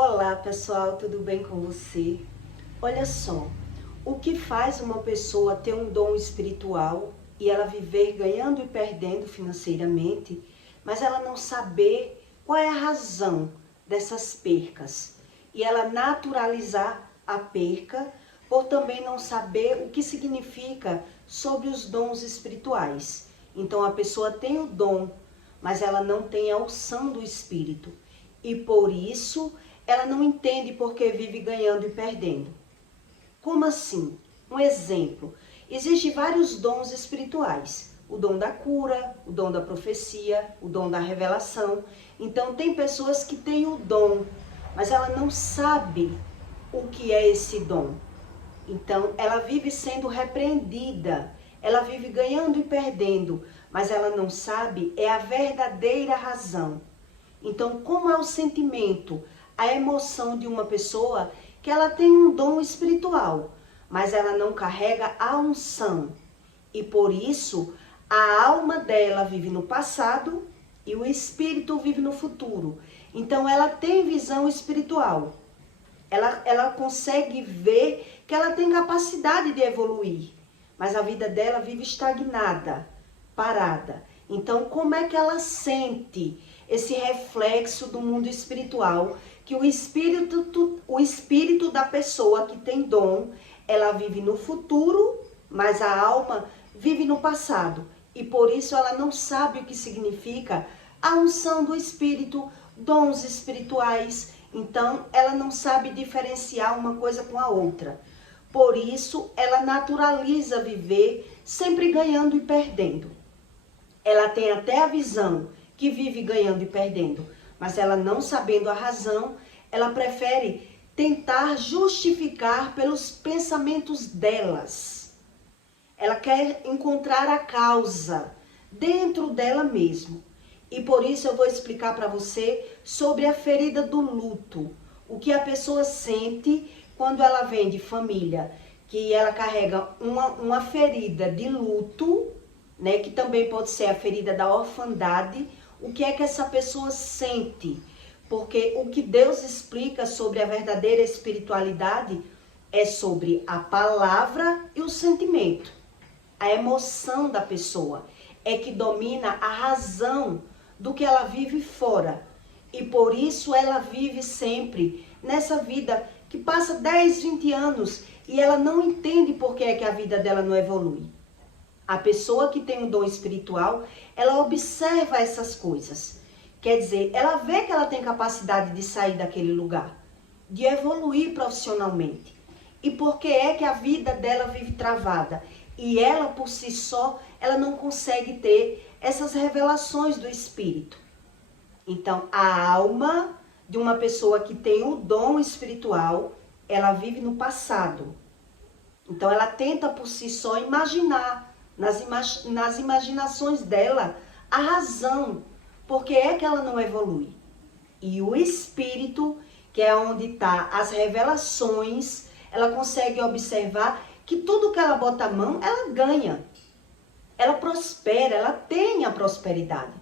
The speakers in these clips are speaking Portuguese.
Olá pessoal, tudo bem com você? Olha só, o que faz uma pessoa ter um dom espiritual e ela viver ganhando e perdendo financeiramente, mas ela não saber qual é a razão dessas percas e ela naturalizar a perca por também não saber o que significa sobre os dons espirituais. Então a pessoa tem o dom, mas ela não tem a unção do Espírito e por isso ela não entende porque vive ganhando e perdendo. Como assim? Um exemplo. Existem vários dons espirituais. O dom da cura, o dom da profecia, o dom da revelação. Então tem pessoas que têm o dom, mas ela não sabe o que é esse dom. Então ela vive sendo repreendida, ela vive ganhando e perdendo, mas ela não sabe é a verdadeira razão. Então como é o sentimento, a emoção de uma pessoa que ela tem um dom espiritual, mas ela não carrega a unção. E por isso, a alma dela vive no passado e o espírito vive no futuro. Então ela tem visão espiritual. Ela consegue ver que ela tem capacidade de evoluir, mas a vida dela vive estagnada, parada. Então como é que ela sente esse reflexo do mundo espiritual, que o espírito da pessoa que tem dom, ela vive no futuro, mas a alma vive no passado. E por isso ela não sabe o que significa a unção do espírito, dons espirituais. Então ela não sabe diferenciar uma coisa com a outra. Por isso ela naturaliza viver sempre ganhando e perdendo. Ela tem até a visão que vive ganhando e perdendo, mas ela não sabendo a razão, ela prefere tentar justificar pelos pensamentos delas. Ela quer encontrar a causa dentro dela mesma. E por isso eu vou explicar para você sobre a ferida do luto. O que a pessoa sente quando ela vem de família, que ela carrega uma ferida de luto, né, que também pode ser a ferida da orfandade. O que é que essa pessoa sente? Porque o que Deus explica sobre a verdadeira espiritualidade é sobre a palavra e o sentimento. A emoção da pessoa é que domina a razão do que ela vive fora. E por isso ela vive sempre nessa vida que passa 10, 20 anos e ela não entende por que é que a vida dela não evolui. A pessoa que tem um dom espiritual, ela observa essas coisas. Quer dizer, ela vê que ela tem capacidade de sair daquele lugar, de evoluir profissionalmente. E por que é que a vida dela vive travada? E ela, por si só, ela não consegue ter essas revelações do Espírito. Então, a alma de uma pessoa que tem o dom espiritual, ela vive no passado. Então, ela tenta por si só imaginar nas imaginações dela a razão, porque é que ela não evolui. E o espírito, que é onde está as revelações, ela consegue observar que tudo que ela bota a mão, ela ganha. Ela prospera, ela tem a prosperidade.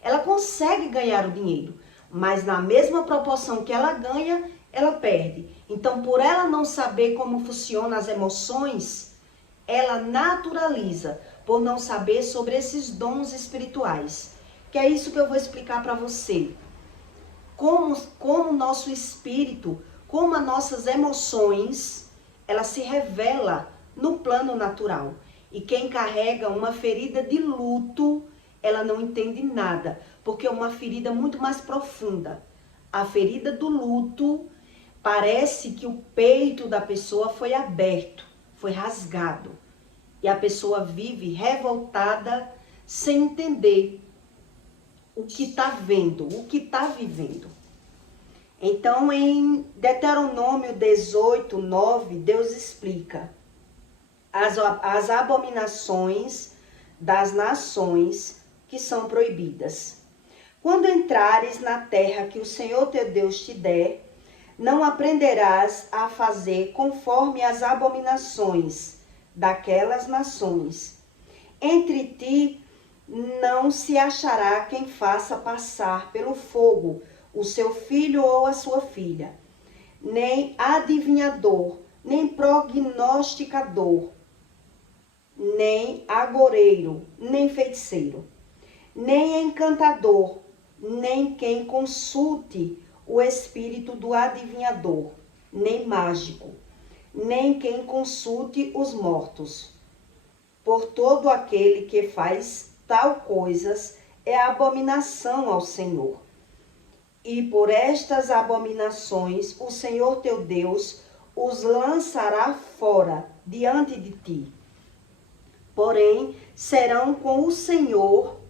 Ela consegue ganhar o dinheiro, mas na mesma proporção que ela ganha, ela perde. Então, por ela não saber como funcionam as emoções, ela naturaliza por não saber sobre esses dons espirituais. Que é isso que eu vou explicar para você. Como o nosso espírito, como as nossas emoções, ela se revela no plano natural. E quem carrega uma ferida de luto, ela não entende nada, porque é uma ferida muito mais profunda. A ferida do luto parece que o peito da pessoa foi aberto, foi rasgado. E a pessoa vive revoltada, sem entender o que está vendo, o que está vivendo. Então, em Deuteronômio 18, 9, Deus explica as abominações das nações que são proibidas. Quando entrares na terra que o Senhor teu Deus te der, não aprenderás a fazer conforme as abominações daquelas nações. Entre ti não se achará quem faça passar pelo fogo o seu filho ou a sua filha, nem adivinhador, nem prognosticador, nem agoreiro, nem feiticeiro, nem encantador, nem quem consulte o espírito do adivinhador, nem mágico, nem quem consulte os mortos. Por todo aquele que faz tal coisas é abominação ao Senhor. E por estas abominações o Senhor teu Deus os lançará fora diante de ti. Porém, serão com o Senhor,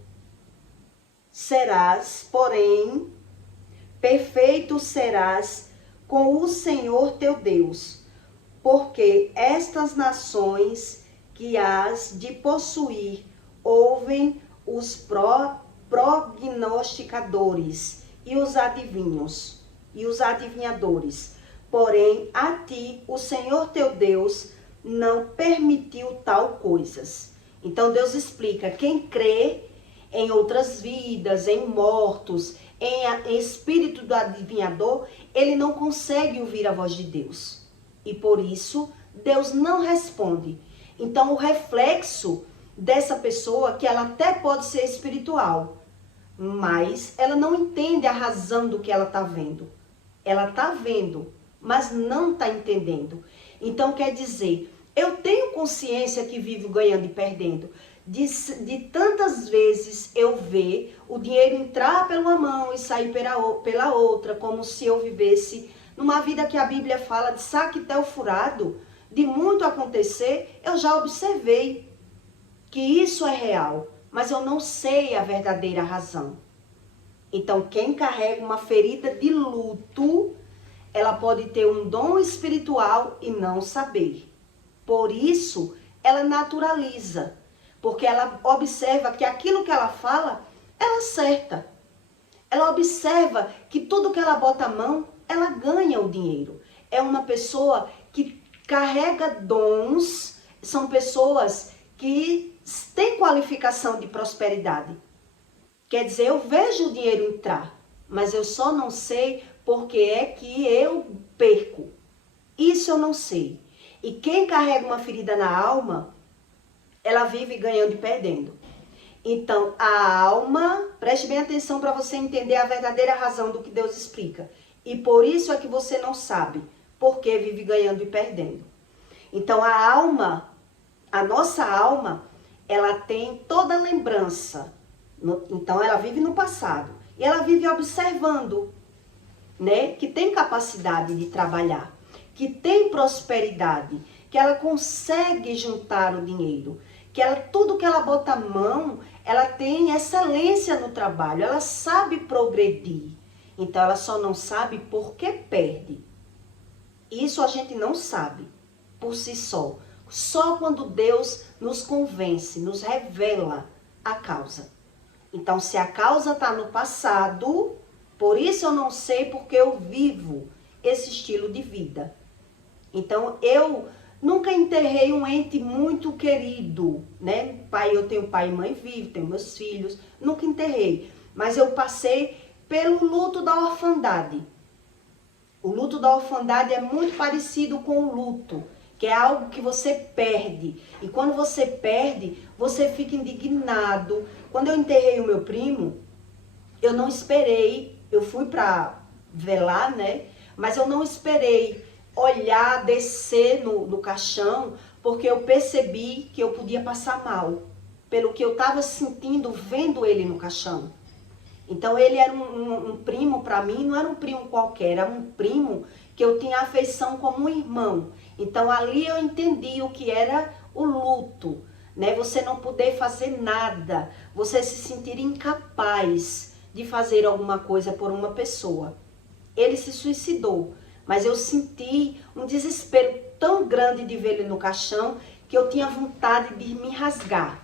perfeito serás com o Senhor teu Deus, porque estas nações que hás de possuir ouvem os prognosticadores e os adivinhos e os adivinhadores. Porém, a ti, o Senhor teu Deus, não permitiu tal coisas. Então, Deus explica, quem crê em outras vidas, em mortos, em espírito do adivinhador, ele não consegue ouvir a voz de Deus. E por isso, Deus não responde. Então, o reflexo dessa pessoa, que ela até pode ser espiritual, mas ela não entende a razão do que ela está vendo. Ela está vendo, mas não está entendendo. Então, quer dizer, eu tenho consciência que vivo ganhando e perdendo. De tantas vezes eu ver o dinheiro entrar pela uma mão e sair pela outra, como se eu vivesse numa vida que a Bíblia fala de saquetel furado, de muito acontecer. Eu já observei que isso é real, mas eu não sei a verdadeira razão. Então, quem carrega uma ferida de luto, ela pode ter um dom espiritual e não saber. Por isso, ela naturaliza, porque ela observa que aquilo que ela fala, ela acerta. Ela observa que tudo que ela bota a mão, ela ganha o dinheiro. É uma pessoa que carrega dons, são pessoas que têm qualificação de prosperidade. Quer dizer, eu vejo o dinheiro entrar, mas eu só não sei porque é que eu perco. Isso eu não sei. E quem carrega uma ferida na alma, ela vive ganhando e perdendo. Então, a alma, preste bem atenção para você entender a verdadeira razão do que Deus explica. E por isso é que você não sabe porque vive ganhando e perdendo. Então, a alma, a nossa alma, ela tem toda lembrança. Então, ela vive no passado. E ela vive observando, né? Que tem capacidade de trabalhar, que tem prosperidade, que ela consegue juntar o dinheiro, que ela, tudo que ela bota a mão, ela tem excelência no trabalho, ela sabe progredir. Então, ela só não sabe por que perde. Isso a gente não sabe por si só. Só quando Deus nos convence, nos revela a causa. Então, se a causa está no passado, por isso eu não sei porque eu vivo esse estilo de vida. Então, eu nunca enterrei um ente muito querido, né? Eu tenho pai e mãe vivos, tenho meus filhos, nunca enterrei. Mas eu passei pelo luto da orfandade. O luto da orfandade é muito parecido com o luto, que é algo que você perde. E quando você perde, você fica indignado. Quando eu enterrei o meu primo, eu não esperei, eu fui para velar, né? Mas eu não esperei olhar, descer no caixão, porque eu percebi que eu podia passar mal, pelo que eu estava sentindo, vendo ele no caixão. Então ele era um primo para mim, não era um primo qualquer, era um primo que eu tinha afeição como um irmão. Então ali eu entendi o que era o luto, né? Você não poder fazer nada, você se sentir incapaz de fazer alguma coisa por uma pessoa. Ele se suicidou, mas eu senti um desespero tão grande de ver ele no caixão que eu tinha vontade de me rasgar.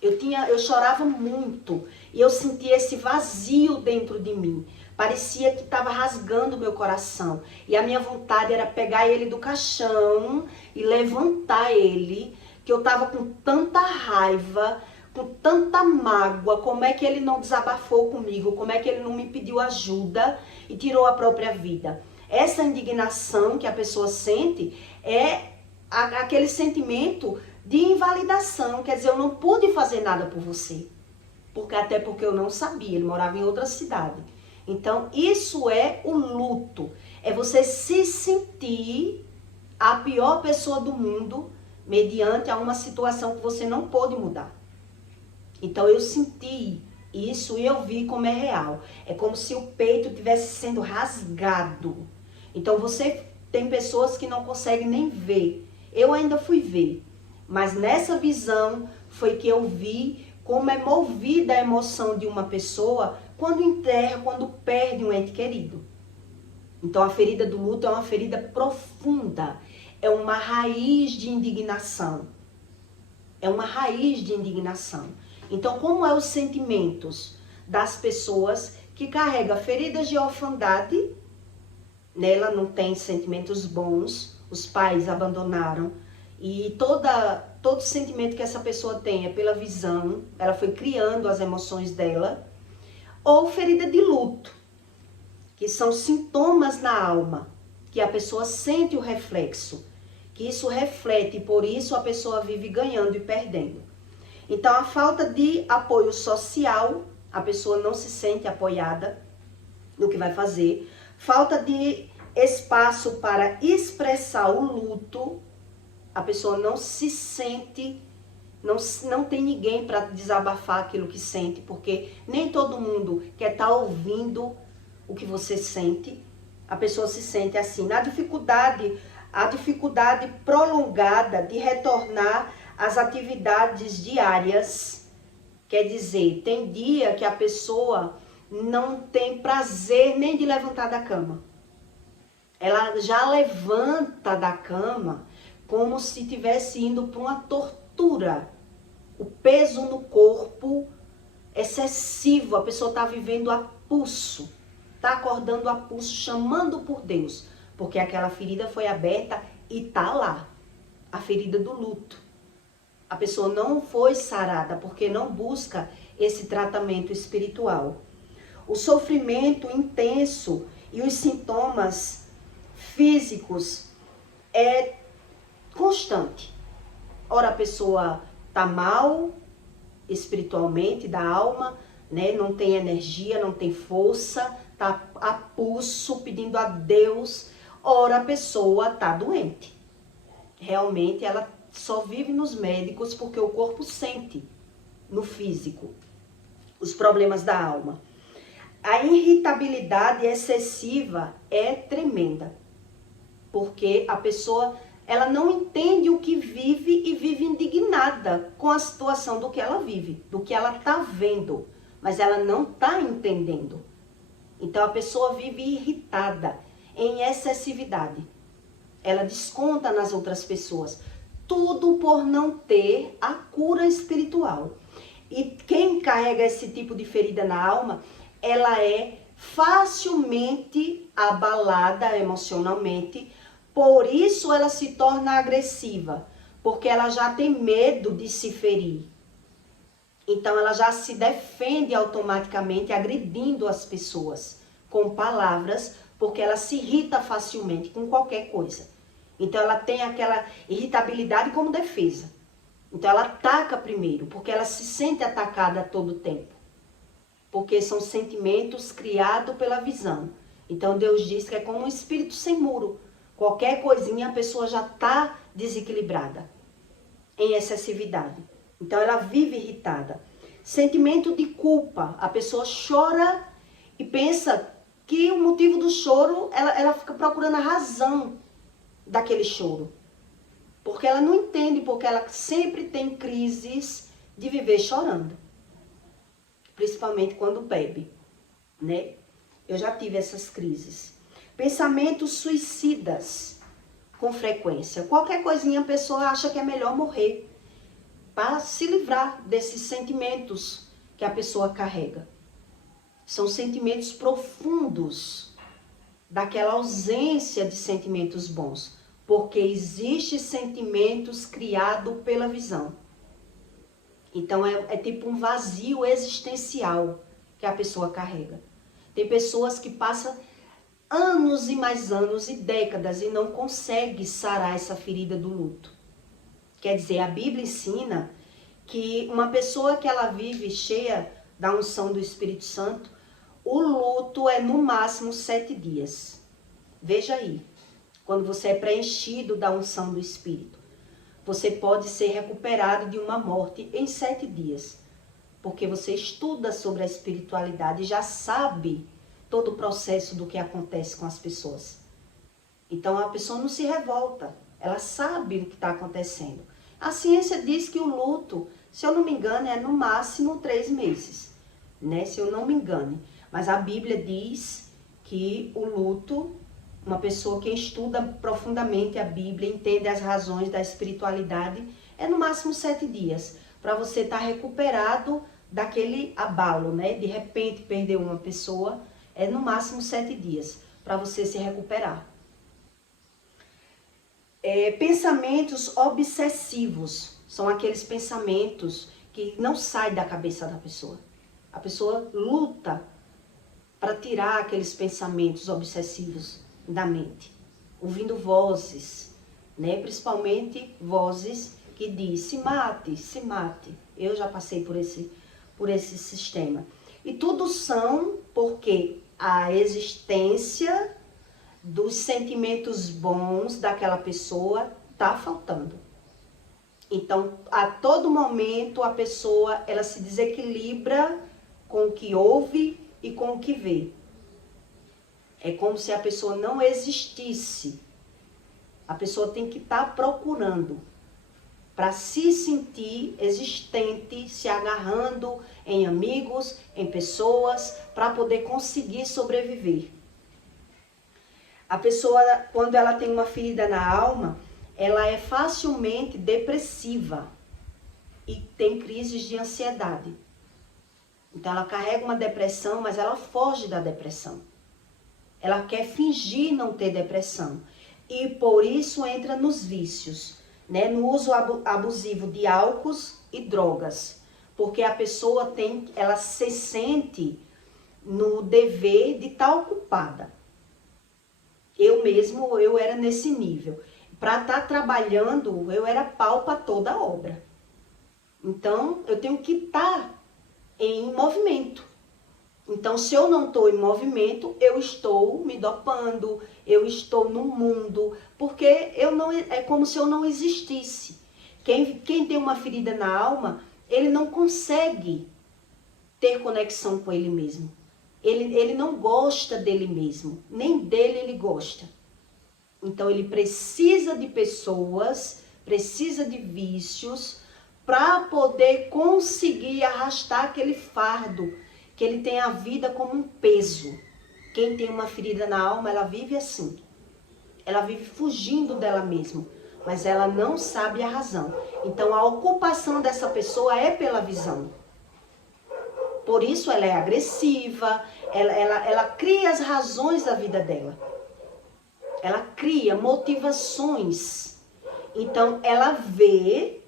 Eu chorava muito e eu sentia esse vazio dentro de mim. Parecia que estava rasgando o meu coração. E a minha vontade era pegar ele do caixão e levantar ele, que eu estava com tanta raiva, com tanta mágoa. Como é que ele não desabafou comigo? Como é que ele não me pediu ajuda e tirou a própria vida? Essa indignação que a pessoa sente é aquele sentimento de invalidação, quer dizer, eu não pude fazer nada por você, até porque eu não sabia, ele morava em outra cidade. Então, isso é o luto, é você se sentir a pior pessoa do mundo mediante a uma situação que você não pôde mudar. Então, eu senti isso e eu vi como é real. É como se o peito estivesse sendo rasgado. Então, você tem pessoas que não conseguem nem ver. Eu ainda fui ver. Mas nessa visão foi que eu vi como é movida a emoção de uma pessoa quando enterra, quando perde um ente querido. Então a ferida do luto é uma ferida profunda, é uma raiz de indignação. É uma raiz de indignação. Então como é os sentimentos das pessoas que carregam feridas de orfandade, nela não tem sentimentos bons, os pais abandonaram, e todo sentimento que essa pessoa tem é pela visão, ela foi criando as emoções dela, ou ferida de luto, que são sintomas na alma, que a pessoa sente o reflexo, que isso reflete e por isso a pessoa vive ganhando e perdendo. Então a falta de apoio social, a pessoa não se sente apoiada no que vai fazer, falta de espaço para expressar o luto, a pessoa não se sente, não tem ninguém para desabafar aquilo que sente, porque nem todo mundo quer estar ouvindo o que você sente. A pessoa se sente assim, a dificuldade prolongada de retornar às atividades diárias. Quer dizer, tem dia que a pessoa não tem prazer nem de levantar da cama. Ela já levanta da cama como se estivesse indo para uma tortura. O peso no corpo excessivo, a pessoa está vivendo a pulso, está acordando a pulso, chamando por Deus, porque aquela ferida foi aberta e está lá, a ferida do luto. A pessoa não foi sarada porque não busca esse tratamento espiritual. O sofrimento intenso e os sintomas físicos é constante. Ora a pessoa tá mal espiritualmente, da alma, né? Não tem energia, não tem força, tá a pulso pedindo a Deus. Ora a pessoa tá doente. Realmente ela só vive nos médicos porque o corpo sente no físico os problemas da alma. A irritabilidade excessiva é tremenda, porque a pessoa ela não entende o que vive e vive indignada com a situação do que ela vive, do que ela está vendo, mas ela não está entendendo. Então a pessoa vive irritada, em excessividade. Ela desconta nas outras pessoas, tudo por não ter a cura espiritual. E quem carrega esse tipo de ferida na alma, ela é facilmente abalada emocionalmente. Por isso ela se torna agressiva, porque ela já tem medo de se ferir. Então ela já se defende automaticamente agredindo as pessoas com palavras, porque ela se irrita facilmente com qualquer coisa. Então ela tem aquela irritabilidade como defesa. Então ela ataca primeiro, porque ela se sente atacada a todo tempo. Porque são sentimentos criados pela visão. Então Deus diz que é como um espírito sem muro. Qualquer coisinha a pessoa já está desequilibrada, em excessividade. Então ela vive irritada. Sentimento de culpa. A pessoa chora e pensa que o motivo do choro, ela fica procurando a razão daquele choro. Porque ela não entende, porque ela sempre tem crises de viver chorando. Principalmente quando bebe, né? Eu já tive essas crises. Pensamentos suicidas com frequência. Qualquer coisinha a pessoa acha que é melhor morrer para se livrar desses sentimentos que a pessoa carrega. São sentimentos profundos, daquela ausência de sentimentos bons, porque existem sentimentos criados pela visão. Então é tipo um vazio existencial que a pessoa carrega. Tem pessoas que passam anos e mais anos e décadas e não consegue sarar essa ferida do luto. Quer dizer, a Bíblia ensina que uma pessoa que ela vive cheia da unção do Espírito Santo, o luto é no máximo 7 dias. Veja aí, quando você é preenchido da unção do Espírito, você pode ser recuperado de uma morte em 7 dias. Porque você estuda sobre a espiritualidade e já sabe todo o processo do que acontece com as pessoas. Então a pessoa não se revolta, ela sabe o que está acontecendo. A ciência diz que o luto, se eu não me engano, é no máximo 3 meses, né? Se eu não me engane. Mas a Bíblia diz que o luto, uma pessoa que estuda profundamente a Bíblia, entende as razões da espiritualidade, é no máximo 7 dias, para você estar recuperado daquele abalo, né? De repente perder uma pessoa, é no máximo 7 dias, para você se recuperar. Pensamentos obsessivos, são aqueles pensamentos que não saem da cabeça da pessoa. A pessoa luta para tirar aqueles pensamentos obsessivos da mente, ouvindo vozes, né? Principalmente vozes que diz, se mate, se mate. Eu já passei por esse sistema. E tudo são porque a existência dos sentimentos bons daquela pessoa está faltando. Então, a todo momento, a pessoa ela se desequilibra com o que ouve e com o que vê. É como se a pessoa não existisse. A pessoa tem que estar procurando para se sentir existente, se agarrando em amigos, em pessoas, para poder conseguir sobreviver. A pessoa, quando ela tem uma ferida na alma, ela é facilmente depressiva e tem crises de ansiedade. Então ela carrega uma depressão, mas ela foge da depressão. Ela quer fingir não ter depressão e por isso entra nos vícios, né? No uso abusivo de álcool e drogas, porque a pessoa ela se sente no dever de estar ocupada. Eu era nesse nível. Para estar trabalhando, eu era pau para toda a obra. Então, eu tenho que estar em movimento. Então, se eu não estou em movimento, eu estou me dopando, eu estou no mundo, porque é como se eu não existisse. Quem tem uma ferida na alma, ele não consegue ter conexão com ele mesmo. Ele não gosta dele mesmo, nem dele ele gosta. Então ele precisa de pessoas, precisa de vícios para poder conseguir arrastar aquele fardo, que ele tem a vida como um peso. Quem tem uma ferida na alma, ela vive assim. Ela vive fugindo dela mesma, mas ela não sabe a razão. Então a ocupação dessa pessoa é pela visão. Por isso ela é agressiva, ela cria as razões da vida dela. Ela cria motivações. Então ela vê,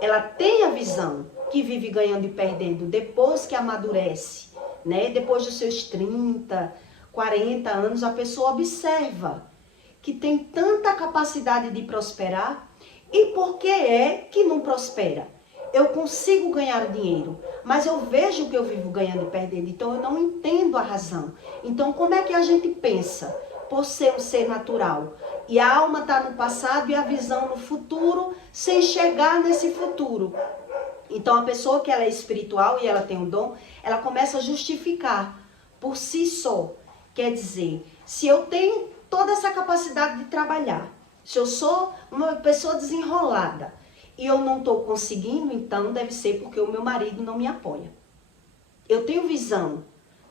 ela tem a visão que vive ganhando e perdendo depois que amadurece, né? Depois dos seus 30, 40 anos, a pessoa observa que tem tanta capacidade de prosperar e por que é que não prospera? Eu consigo ganhar dinheiro, mas eu vejo que eu vivo ganhando e perdendo, então eu não entendo a razão. Então como é que a gente pensa? Por ser um ser natural. E a alma está no passado e a visão no futuro, sem chegar nesse futuro. Então a pessoa que ela é espiritual e ela tem o dom, ela começa a justificar por si só. Quer dizer, se eu tenho toda essa capacidade de trabalhar, se eu sou uma pessoa desenrolada, e eu não estou conseguindo, então deve ser porque o meu marido não me apoia. Eu tenho visão.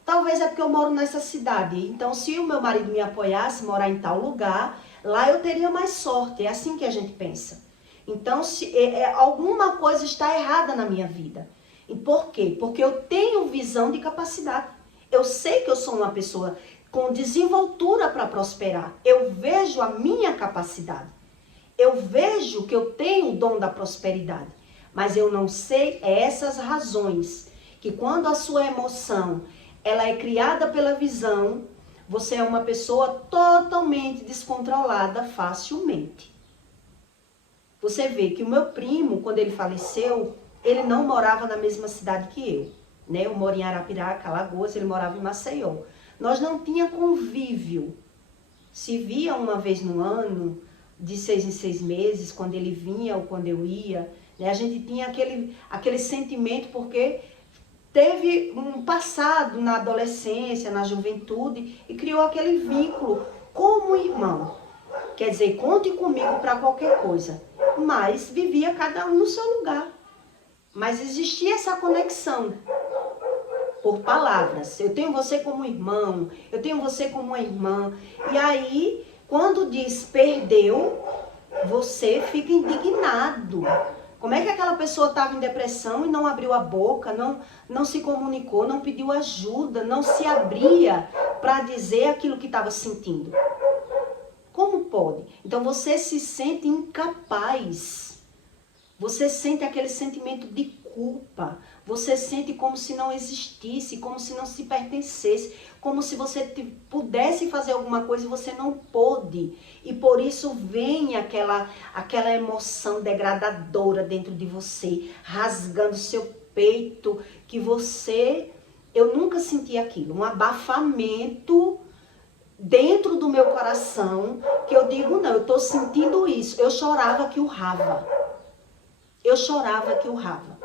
Talvez é porque eu moro nessa cidade. Então, se o meu marido me apoiasse, morar em tal lugar, lá eu teria mais sorte. É assim que a gente pensa. Então, alguma coisa está errada na minha vida. E por quê? Porque eu tenho visão de capacidade. Eu sei que eu sou uma pessoa com desenvoltura para prosperar. Eu vejo a minha capacidade. Eu vejo que eu tenho o dom da prosperidade, mas eu não sei essas razões, que quando a sua emoção ela é criada pela visão, você é uma pessoa totalmente descontrolada facilmente. Você vê que o meu primo, quando ele faleceu, ele não morava na mesma cidade que eu, né? Eu moro em Arapiraca, Alagoas, ele morava em Maceió. Nós não tinha convívio. Se via uma vez no ano, de 6 em 6 meses, quando ele vinha ou quando eu ia, né? A gente tinha aquele sentimento porque teve um passado na adolescência, na juventude e criou aquele vínculo como irmão. Quer dizer, conte comigo para qualquer coisa. Mas vivia cada um no seu lugar. Mas existia essa conexão por palavras. Eu tenho você como irmão, eu tenho você como uma irmã. E aí, quando diz perdeu, você fica indignado. Como é que aquela pessoa estava em depressão e não abriu a boca, não se comunicou, não pediu ajuda, não se abria para dizer aquilo que estava sentindo? Como pode? Então você se sente incapaz. Você sente aquele sentimento de culpa. Você sente como se não existisse, como se não se pertencesse, como se você pudesse fazer alguma coisa e você não pôde. E por isso vem aquela emoção degradadora dentro de você, rasgando seu peito, que eu nunca senti aquilo, um abafamento dentro do meu coração, que eu digo, não, eu estou sentindo isso. Eu chorava que urrava. Eu chorava que urrava.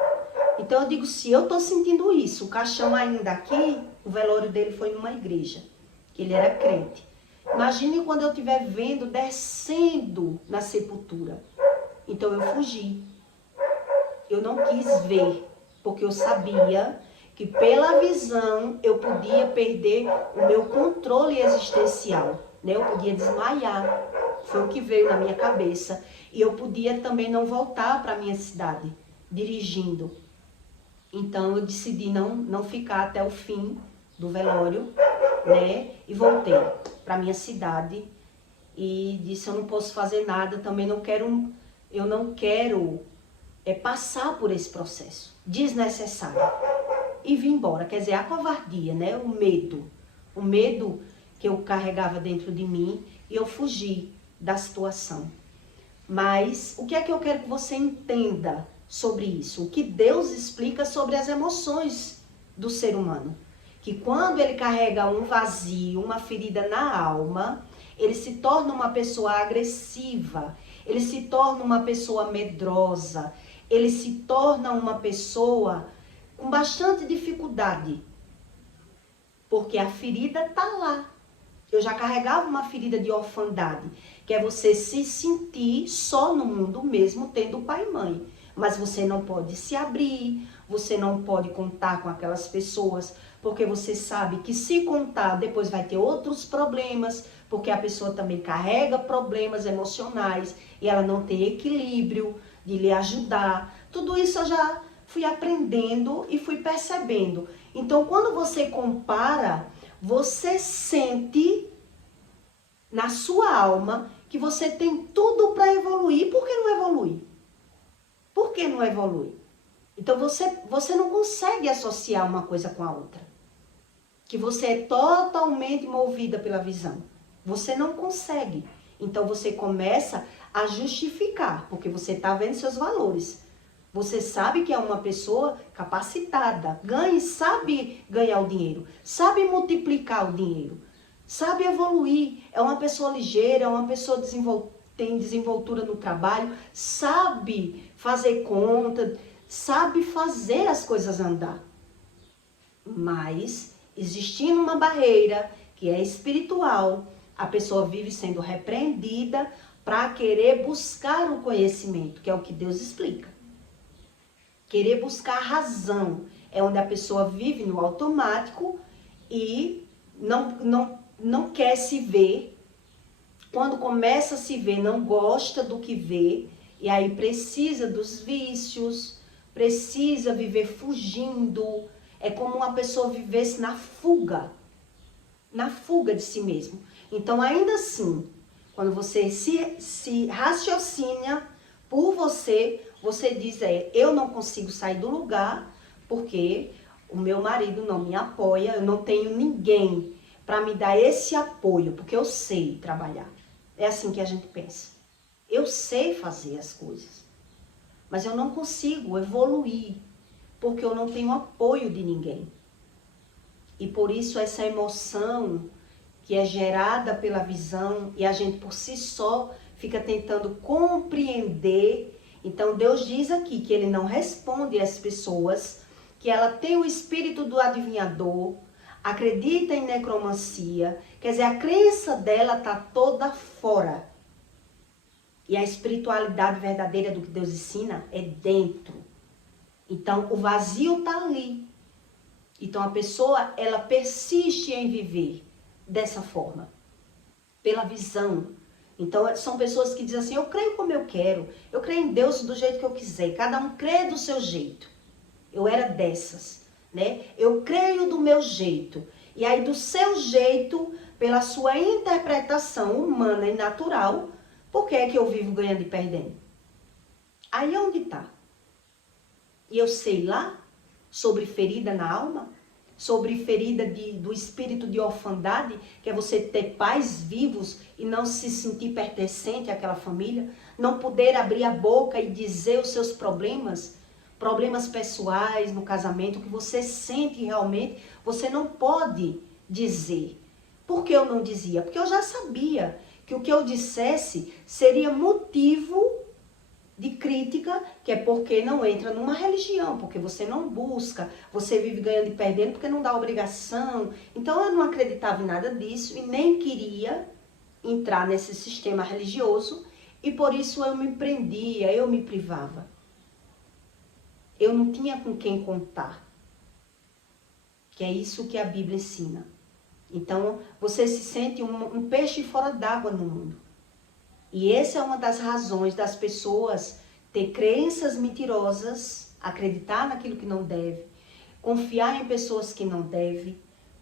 Então eu digo, se eu estou sentindo isso, o caixão ainda aqui, o velório dele foi numa igreja, que ele era crente. Imagine quando eu estiver vendo, descendo na sepultura. Então eu fugi. Eu não quis ver, porque eu sabia que pela visão eu podia perder o meu controle existencial, né? Eu podia desmaiar, foi o que veio na minha cabeça. E eu podia também não voltar para a minha cidade, dirigindo. Então eu decidi não ficar até o fim do velório, né? E voltei para a minha cidade e disse, eu não posso fazer nada, também eu não quero passar por esse processo desnecessário. E vim embora, quer dizer, a covardia, né? O medo que eu carregava dentro de mim, e eu fugi da situação. Mas o que é que eu quero que você entenda sobre isso? O que Deus explica sobre as emoções do ser humano. Que quando ele carrega um vazio, uma ferida na alma, ele se torna uma pessoa agressiva, ele se torna uma pessoa medrosa, ele se torna uma pessoa com bastante dificuldade, porque a ferida está lá. Eu já carregava uma ferida de orfandade, que é você se sentir só no mundo mesmo, tendo pai e mãe. Mas você não pode se abrir, você não pode contar com aquelas pessoas, porque você sabe que se contar, depois vai ter outros problemas, porque a pessoa também carrega problemas emocionais e ela não tem equilíbrio de lhe ajudar. Tudo isso eu já fui aprendendo e fui percebendo. Então, quando você compara, você sente na sua alma que você tem tudo para evoluir. Por que não evolui? Por que não evolui? Então, você não consegue associar uma coisa com a outra. Que você é totalmente movida pela visão. Você não consegue. Então, você começa a justificar, porque você está vendo seus valores. Você sabe que é uma pessoa capacitada, sabe ganhar o dinheiro, sabe multiplicar o dinheiro, sabe evoluir, é uma pessoa ligeira, é uma pessoa tem desenvoltura no trabalho, sabe fazer conta, sabe fazer as coisas andar. Mas, existindo uma barreira que é espiritual, a pessoa vive sendo repreendida para querer buscar o conhecimento, que é o que Deus explica. Querer buscar a razão é onde a pessoa vive no automático e não quer se ver. Quando começa a se ver, não gosta do que vê. E aí precisa dos vícios, precisa viver fugindo. É como uma pessoa vivesse na fuga de si mesmo. Então, ainda assim, quando você se raciocina por você diz, eu não consigo sair do lugar porque o meu marido não me apoia, eu não tenho ninguém para me dar esse apoio, porque eu sei trabalhar. É assim que a gente pensa. Eu sei fazer as coisas, mas eu não consigo evoluir, porque eu não tenho apoio de ninguém. E por isso essa emoção que é gerada pela visão e a gente por si só fica tentando compreender. Então Deus diz aqui que ele não responde às pessoas, que ela tem o espírito do adivinhador, acredita em necromancia, quer dizer, a crença dela está toda fora. E a espiritualidade verdadeira do que Deus ensina é dentro. Então o vazio está ali. Então a pessoa, ela persiste em viver dessa forma, pela visão. Então são pessoas que dizem assim, eu creio como eu quero, eu creio em Deus do jeito que eu quiser, cada um crê do seu jeito. Eu era dessas, né? Eu creio do meu jeito. E aí do seu jeito, pela sua interpretação humana e natural, por que é que eu vivo ganhando e perdendo? Aí é onde está. E eu sei lá sobre ferida na alma, sobre ferida do espírito de orfandade, que é você ter pais vivos e não se sentir pertencente àquela família, não poder abrir a boca e dizer os seus problemas pessoais no casamento, que você sente realmente, você não pode dizer. Por que eu não dizia? Porque eu já sabia que o que eu dissesse seria motivo de crítica, que é porque não entra numa religião, porque você não busca, você vive ganhando e perdendo porque não dá obrigação. Então eu não acreditava em nada disso e nem queria entrar nesse sistema religioso e por isso eu me prendia, eu me privava. Eu não tinha com quem contar, que é isso que a Bíblia ensina. Então você se sente um peixe fora d'água no mundo. E essa é uma das razões das pessoas ter crenças mentirosas, acreditar naquilo que não deve, confiar em pessoas que não deve.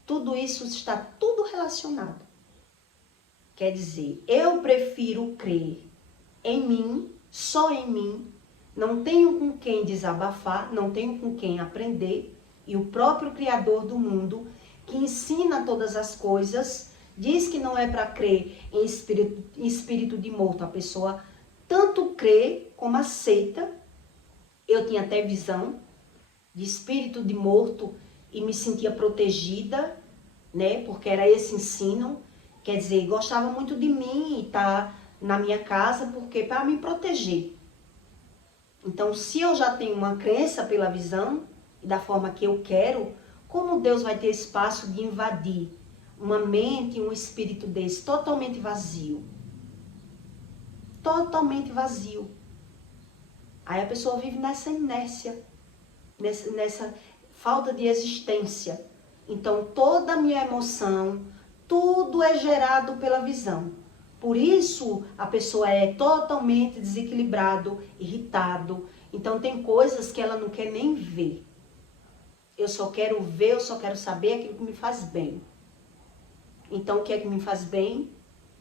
Tudo isso está tudo relacionado. Quer dizer, eu prefiro crer em mim, só em mim, não tenho com quem desabafar, não tenho com quem aprender, e o próprio Criador do mundo, que ensina todas as coisas, diz que não é para crer em espírito de morto. A pessoa tanto crê como aceita. Eu tinha até visão de espírito de morto e me sentia protegida, né? Porque era esse ensino. Quer dizer, gostava muito de mim e tá na minha casa porque para me proteger. Então, se eu já tenho uma crença pela visão e da forma que eu quero, como Deus vai ter espaço de invadir uma mente e um espírito desse totalmente vazio? Totalmente vazio. Aí a pessoa vive nessa inércia, nessa falta de existência. Então toda a minha emoção, tudo é gerado pela visão. Por isso a pessoa é totalmente desequilibrado, irritado. Então tem coisas que ela não quer nem ver. Eu só quero ver, eu só quero saber aquilo que me faz bem. Então o que é que me faz bem?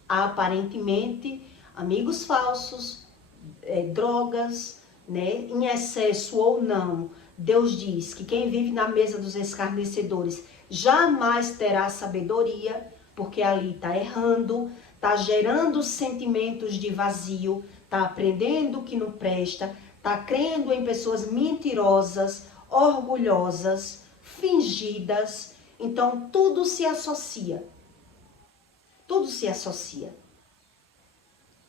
Aparentemente, amigos falsos, drogas, né? Em excesso ou não. Deus diz que quem vive na mesa dos escarnecedores jamais terá sabedoria, porque ali está errando, está gerando sentimentos de vazio, está aprendendo o que não presta, está crendo em pessoas mentirosas, orgulhosas, fingidas. Então tudo se associa. Tudo se associa.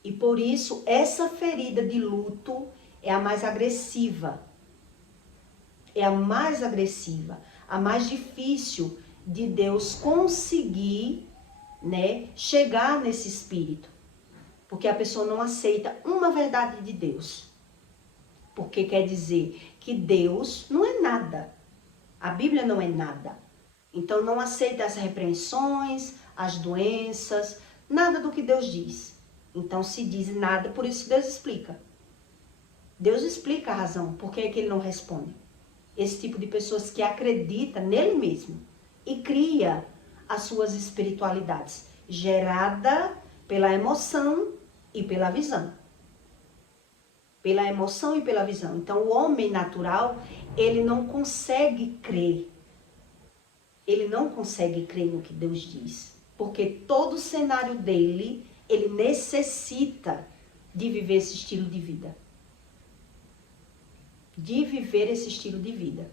E por isso, essa ferida de luto é a mais agressiva. É a mais agressiva, a mais difícil de Deus conseguir, né, chegar nesse espírito. Porque a pessoa não aceita uma verdade de Deus. Porque quer dizer que Deus não é nada. A Bíblia não é nada. Então não aceita as repreensões, as doenças, nada do que Deus diz. Então se diz nada, por isso Deus explica. Deus explica a razão, por que é que ele não responde. Esse tipo de pessoas que acredita nele mesmo e cria as suas espiritualidades, gerada pela emoção e pela visão. Pela emoção e pela visão. Então o homem natural, ele não consegue crer. ele não consegue crer no que Deus diz. Porque todo o cenário dele, ele necessita de viver esse estilo de vida. De viver esse estilo de vida.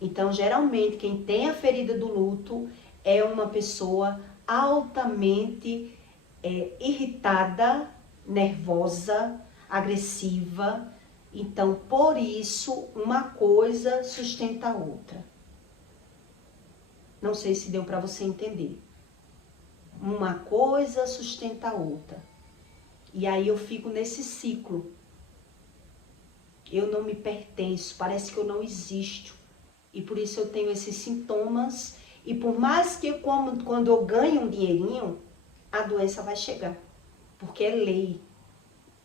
Então, geralmente, quem tem a ferida do luto é uma pessoa altamente irritada, nervosa, agressiva. Então, por isso, uma coisa sustenta a outra. Não sei se deu para você entender. Uma coisa sustenta a outra. E aí eu fico nesse ciclo. Eu não me pertenço, parece que eu não existo. E por isso eu tenho esses sintomas. E por mais que quando eu ganho um dinheirinho, a doença vai chegar. Porque é lei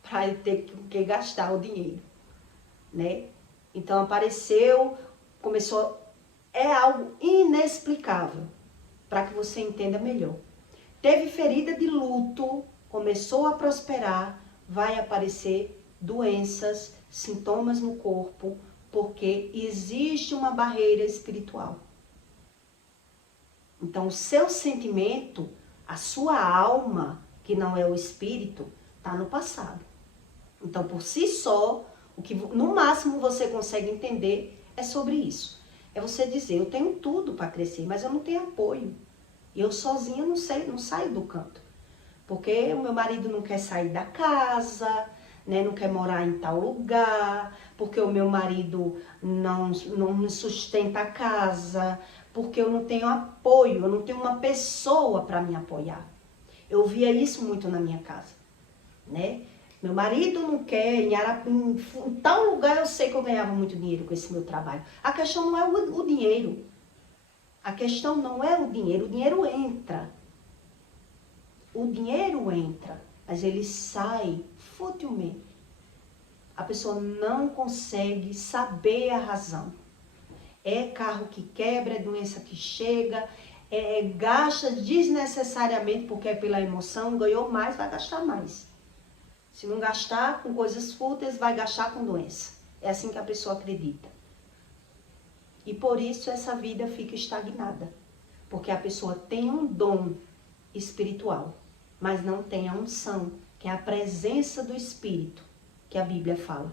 para eu ter que gastar o dinheiro, né? Então apareceu, começou, é algo inexplicável, para que você entenda melhor. Teve ferida de luto, começou a prosperar, vai aparecer doenças, sintomas no corpo, porque existe uma barreira espiritual. Então, o seu sentimento, a sua alma, que não é o espírito, está no passado. Então, por si só, o que no máximo você consegue entender é sobre isso. É você dizer, eu tenho tudo para crescer, mas eu não tenho apoio. E eu sozinha não saio do canto. Porque o meu marido não quer sair da casa, né, não quer morar em tal lugar, porque o meu marido não me sustenta a casa, porque eu não tenho apoio, eu não tenho uma pessoa para me apoiar. Eu via isso muito na minha casa, né? Meu marido não quer, em tal lugar eu sei que eu ganhava muito dinheiro com esse meu trabalho. A questão não é o dinheiro. A questão não é o dinheiro entra. O dinheiro entra, mas ele sai futilmente. A pessoa não consegue saber a razão. É carro que quebra, é doença que chega, gasta desnecessariamente porque é pela emoção, ganhou mais, vai gastar mais. Se não gastar com coisas fúteis, vai gastar com doença. É assim que a pessoa acredita. E por isso essa vida fica estagnada. Porque a pessoa tem um dom espiritual, mas não tem a unção, que é a presença do Espírito, que a Bíblia fala.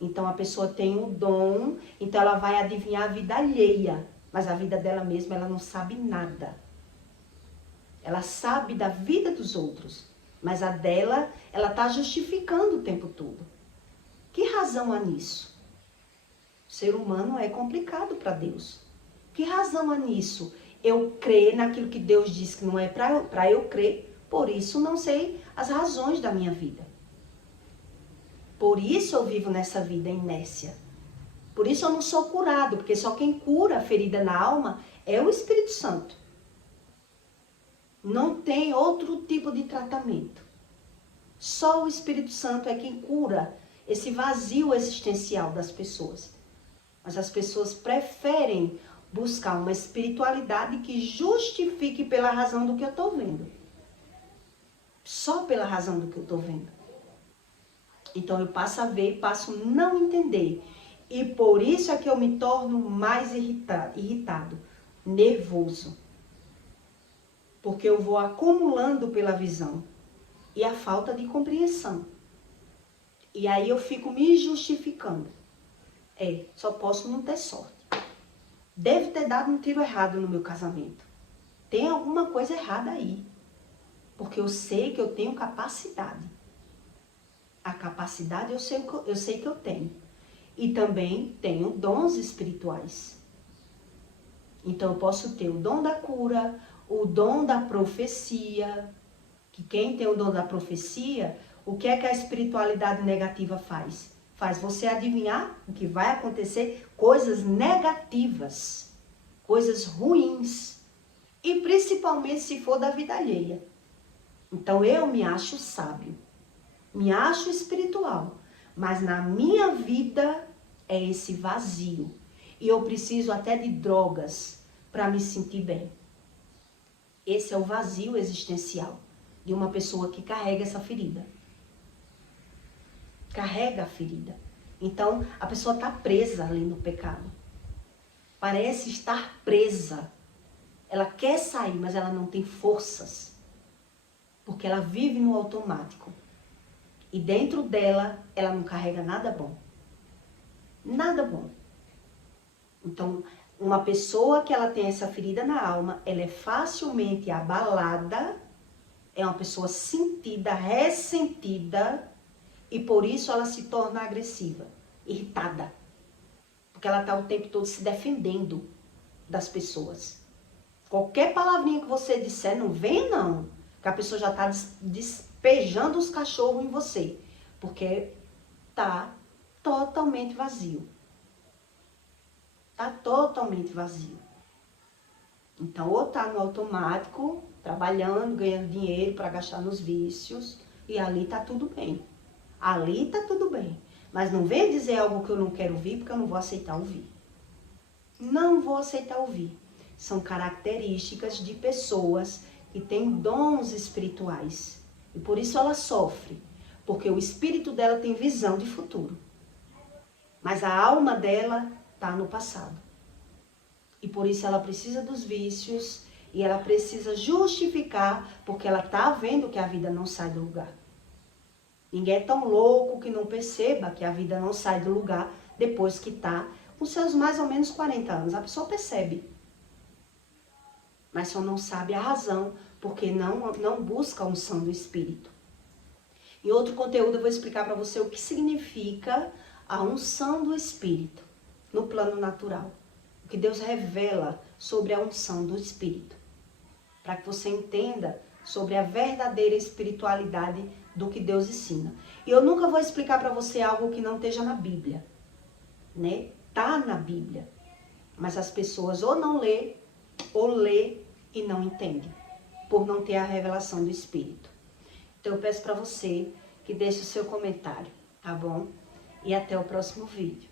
Então a pessoa tem o dom, então ela vai adivinhar a vida alheia, mas a vida dela mesma ela não sabe nada. Ela sabe da vida dos outros, mas a dela, ela está justificando o tempo todo. Que razão há nisso? O ser humano é complicado para Deus. Que razão há nisso? Eu crer naquilo que Deus diz que não é para eu crer, por isso não sei as razões da minha vida. Por isso eu vivo nessa vida inércia. Por isso eu não sou curado, porque só quem cura a ferida na alma é o Espírito Santo. Não tem outro tipo de tratamento. Só o Espírito Santo é quem cura esse vazio existencial das pessoas. Mas as pessoas preferem buscar uma espiritualidade que justifique pela razão do que eu estou vendo. Só pela razão do que eu estou vendo. Então eu passo a ver e passo a não entender. E por isso é que eu me torno mais irritado, nervoso. Porque eu vou acumulando pela visão e a falta de compreensão. E aí eu fico me justificando. Só posso não ter sorte. Deve ter dado um tiro errado no meu casamento. Tem alguma coisa errada aí. Porque eu sei que eu tenho capacidade. A capacidade eu sei que eu tenho. E também tenho dons espirituais. Então eu posso ter o dom da cura, o dom da profecia. Que quem tem o dom da profecia, o que é que a espiritualidade negativa faz? Faz você adivinhar o que vai acontecer, coisas negativas, coisas ruins. E principalmente se for da vida alheia. Então eu me acho sábio, me acho espiritual, mas na minha vida é esse vazio. E eu preciso até de drogas para me sentir bem. Esse é o vazio existencial de uma pessoa que carrega essa ferida. Carrega a ferida. Então, a pessoa está presa ali no pecado. parece estar presa. Ela quer sair, mas ela não tem forças, porque ela vive no automático. E dentro dela, ela não carrega nada bom. Nada bom. Então, uma pessoa que ela tem essa ferida na alma, ela é facilmente abalada, é uma pessoa sentida, ressentida, e por isso ela se torna agressiva, irritada. Porque ela está o tempo todo se defendendo das pessoas. Qualquer palavrinha que você disser, não vem não, que a pessoa já está despejando os cachorros em você, porque está totalmente vazio. Está totalmente vazio. Então, ou está no automático, trabalhando, ganhando dinheiro para gastar nos vícios, e ali está tudo bem. Ali está tudo bem. Mas não venha dizer algo que eu não quero ouvir, porque eu não vou aceitar ouvir. Não vou aceitar ouvir. São características de pessoas que têm dons espirituais. E por isso ela sofre. Porque o espírito dela tem visão de futuro. Mas a alma dela está no passado. E por isso ela precisa dos vícios e ela precisa justificar, porque ela está vendo que a vida não sai do lugar. Ninguém é tão louco que não perceba que a vida não sai do lugar depois que está com seus mais ou menos 40 anos. A pessoa percebe. Mas só não sabe a razão, porque não busca a unção do Espírito. Em outro conteúdo eu vou explicar para você o que significa a unção do Espírito no plano natural. O que Deus revela sobre a unção do Espírito. Para que você entenda sobre a verdadeira espiritualidade do que Deus ensina. E eu nunca vou explicar para você algo que não esteja na Bíblia, né? Tá na Bíblia. Mas as pessoas ou não lê, ou lê e não entendem, por não ter a revelação do Espírito. Então eu peço para você que deixe o seu comentário, tá bom? E até o próximo vídeo.